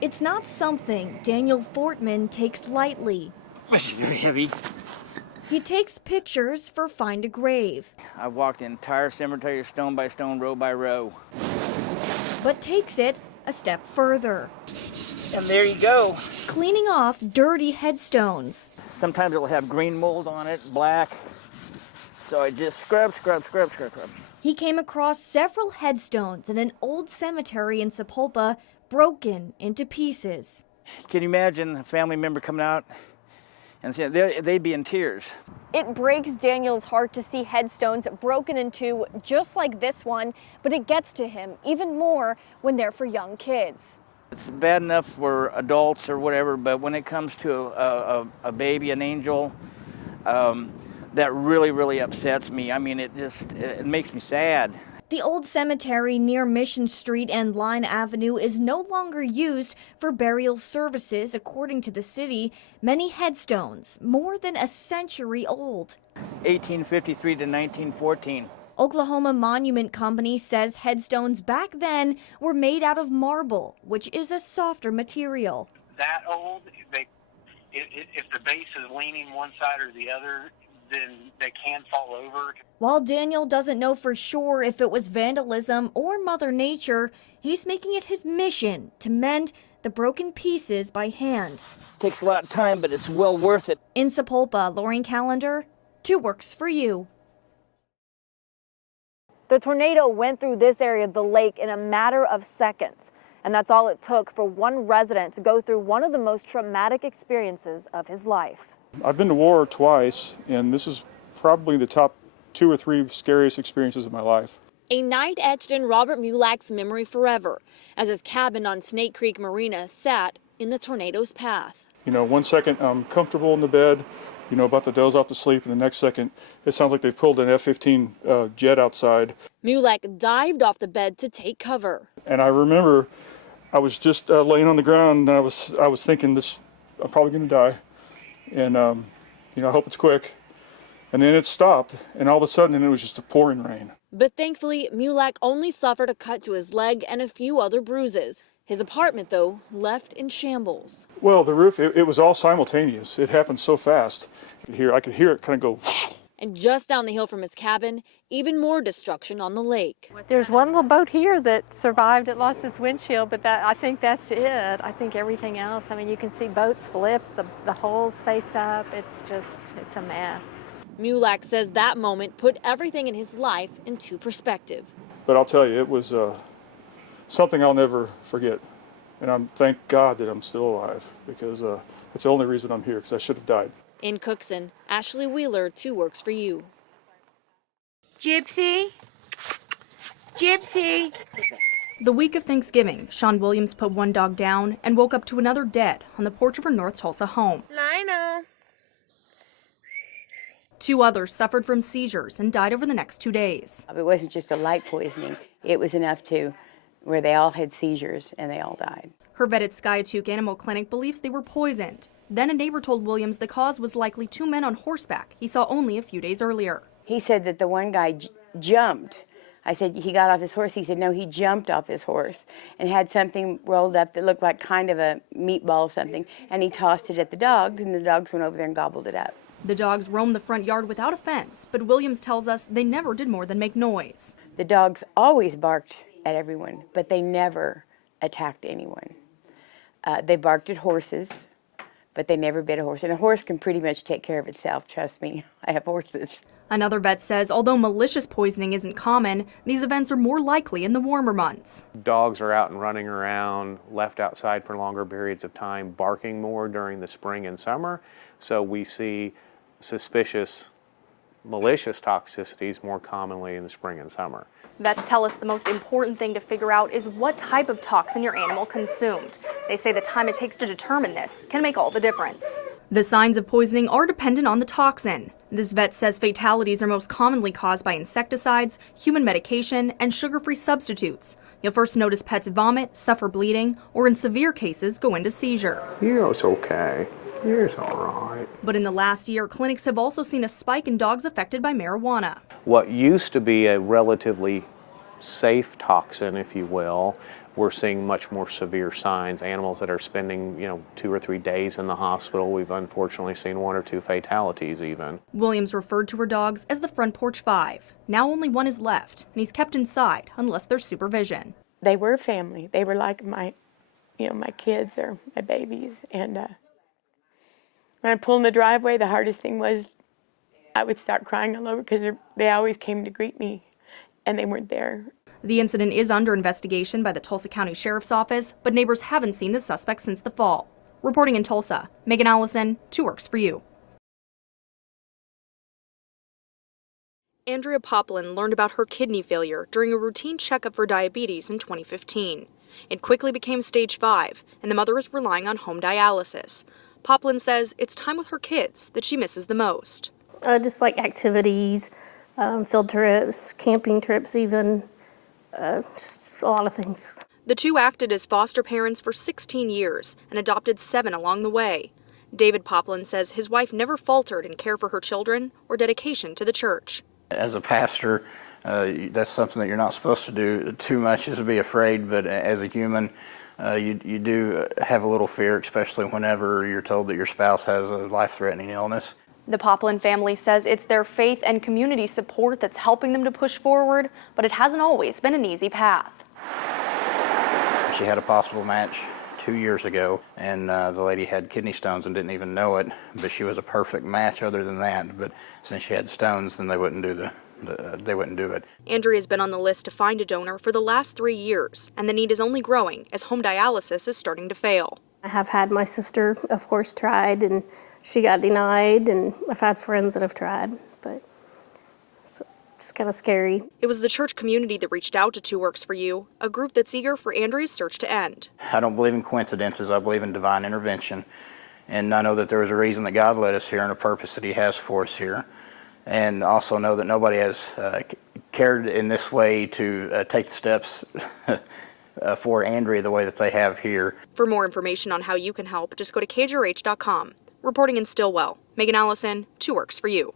It's not something Daniel Fortman takes lightly. It's very heavy. He takes pictures for Find a Grave. I walked the entire cemetery stone by stone, row by row. But takes it a step further. And there you go. Cleaning off dirty headstones. Sometimes it'll have green mold on it, black. So I just scrub. He came across several headstones in an old cemetery in Sapulpa, broken into pieces. Can you imagine a family member coming out and saying they'd be in tears? It breaks Daniel's heart to see headstones broken in two, just like this one, but it gets to him even more when they're for young kids. It's bad enough for adults or whatever, but when it comes to a baby, an angel, that really upsets me. I mean, it makes me sad. The old cemetery near Mission Street and Line Avenue is no longer used for burial services, according to the city. Many headstones, more than a century old. 1853 to 1914. Oklahoma Monument Company says headstones back then were made out of marble, which is a softer material. That old, if the base is leaning one side or the other, then they can fall over. While Daniel doesn't know for sure if it was vandalism or Mother Nature, he's making it his mission to mend the broken pieces by hand. Takes a lot of time, but it's well worth it. In Sapulpa, Lauren Callender, 2 Works for You. The tornado went through this area of the lake in a matter of seconds, and that's all it took for one resident to go through one of the most traumatic experiences of his life. I've been to war twice, and this is probably the top 2 or 3 scariest experiences of my life. A night etched in Robert Mulak's memory forever, as his cabin on Snake Creek Marina sat in the tornado's path. You know, one second I'm comfortable in the bed, you know, about to doze off to sleep, and the next second it sounds like they've pulled an F-15 jet outside. Mulak dived off the bed to take cover. And I remember I was just laying on the ground, and I was thinking, I'm probably going to die. And, you know, I hope it's quick. And then it stopped, and all of a sudden it was just a pouring rain. But thankfully, Mulak only suffered a cut to his leg and a few other bruises. His apartment, though, left in shambles. Well, the roof, it was all simultaneous. It happened so fast. I could hear it kind of go whoosh. And just down the hill from his cabin, even more destruction on the lake. There's one little boat here that survived. It lost its windshield, but I think that's it. I think everything else, I mean, you can see boats flip, the holes face up. It's a mess. Mulak says that moment put everything in his life into perspective. But I'll tell you, it was something I'll never forget. And thank God that I'm still alive, because it's the only reason I'm here, because I should have died. In Cookson, Ashley Wheeler, 2 Works for You. Gypsy? Gypsy? The week of Thanksgiving, Sean Williams put one dog down and woke up to another dead on the porch of her North Tulsa home. Lionel. 2 others suffered from seizures and died over the next 2 days. It wasn't just a light poisoning. It was enough to where they all had seizures and they all died. Her vet at Skiatook Animal Clinic believes they were poisoned. Then a neighbor told Williams the cause was likely 2 men on horseback he saw only a few days earlier. He said that the one guy jumped. I said he got off his horse. He said no, he jumped off his horse and had something rolled up that looked like kind of a meatball or something, and he tossed it at the dogs, and the dogs went over there and gobbled it up. The dogs roamed the front yard without a fence, but Williams tells us they never did more than make noise. The dogs always barked at everyone, but they never attacked anyone. They barked at horses, but they never bit a horse. And a horse can pretty much take care of itself, trust me. I have horses. Another vet says although malicious poisoning isn't common, these events are more likely in the warmer months. Dogs are out and running around, left outside for longer periods of time, barking more during the spring and summer. So we see suspicious, malicious toxicities more commonly in the spring and summer. Vets tell us the most important thing to figure out is what type of toxin your animal consumed. They say the time it takes to determine this can make all the difference. The signs of poisoning are dependent on the toxin. This vet says fatalities are most commonly caused by insecticides, human medication, and sugar-free substitutes. You'll first notice pets vomit, suffer bleeding, or in severe cases go into seizure. Yeah, it's okay. Yeah, it's all right. But in the last year, clinics have also seen a spike in dogs affected by marijuana. What used to be a relatively safe toxin, if you will, we're seeing much more severe signs. Animals that are spending, 2 or 3 days in the hospital. We've unfortunately seen 1 or 2 fatalities even. Williams referred to her dogs as the Front Porch Five. Now only one is left, and he's kept inside unless there's supervision. They were family. They were like my kids or my babies. And when I pulled in the driveway, the hardest thing was I would start crying all over because they always came to greet me, and they weren't there. The incident is under investigation by the Tulsa County Sheriff's Office, but neighbors haven't seen the suspect since the fall. Reporting in Tulsa, Megan Allison, 2 Works for You. Andrea Poplin learned about her kidney failure during a routine checkup for diabetes in 2015. It quickly became stage 5, and the mother is relying on home dialysis. Poplin says it's time with her kids that she misses the most. Just like activities, field trips, camping trips even, just a lot of things. The two acted as foster parents for 16 years and adopted 7 along the way. David Poplin says his wife never faltered in care for her children or dedication to the church. As a pastor, that's something that you're not supposed to do too much, is to be afraid, but as a human, you do have a little fear, especially whenever you're told that your spouse has a life-threatening illness. The Poplin family says it's their faith and community support that's helping them to push forward, but it hasn't always been an easy path. She had a possible match 2 years ago, and the lady had kidney stones and didn't even know it, but she was a perfect match other than that. But since she had stones, then they wouldn't do it. Andrea's been on the list to find a donor for the last 3 years, and the need is only growing as home dialysis is starting to fail. I have had my sister, of course, tried, and she got denied, and I've had friends that have tried, but it's kind of scary. It was the church community that reached out to 2 Works for You, a group that's eager for Andrea's search to end. I don't believe in coincidences. I believe in divine intervention, and I know that there is a reason that God led us here and a purpose that He has for us here, and also know that nobody has cared in this way to take the steps for Andrea the way that they have here. For more information on how you can help, just go to KJRH.com. Reporting in Stillwell, Megan Allison, 2 Works for You.